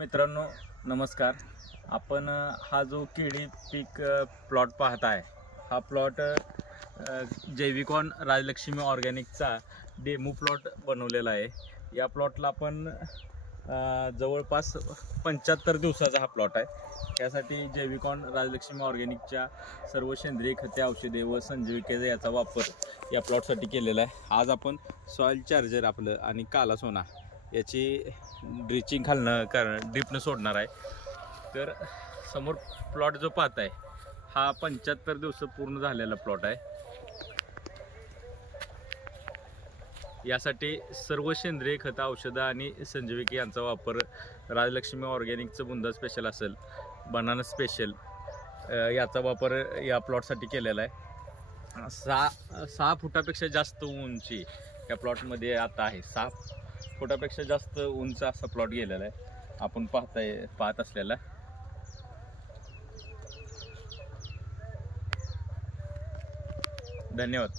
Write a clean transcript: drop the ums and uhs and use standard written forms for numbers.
मित्रांनो नमस्कार. आपण हा जो केळी पीक प्लॉट पाहत आहे, हा प्लॉट जैविकॉन राजलक्ष्मी ऑर्गॅनिकचा डेमो प्लॉट बनवलेला आहे. या प्लॉटला आपण जवळपास 75 दिवसाचा हा प्लॉट आहे. त्यासाठी जैविकॉन राजलक्ष्मी ऑर्गॅनिकच्या सर्व सेंद्रिय खते, औषधे व संजीविकेचा याचा वापर या प्लॉटसाठी केलेला आहे. आज आपण सॉईल चार्जर आपलं आणि काला सोना याची ड्रिचिंग ड्रिपनं सोडणार आहे. तर समोर प्लॉट जो पाहताय हा 75 दिवस पूर्ण झालेला प्लॉट आहे. यासाठी सर्व सेंद्रिय खतं, औषधं आणि संजीविके यांचा वापर राजलक्ष्मी ऑर्गॅनिकचं बुंदा स्पेशल असेल, बनाना स्पेशल याचा वापर या प्लॉटसाठी केलेला आहे. 6 फुटापेक्षा जास्त उंची या प्लॉटमध्ये आता आहे. 6 फुटापेक्षा जास्त उंच असा प्लॉट गेलेला आहे आपण पाहत असलेला. धन्यवाद.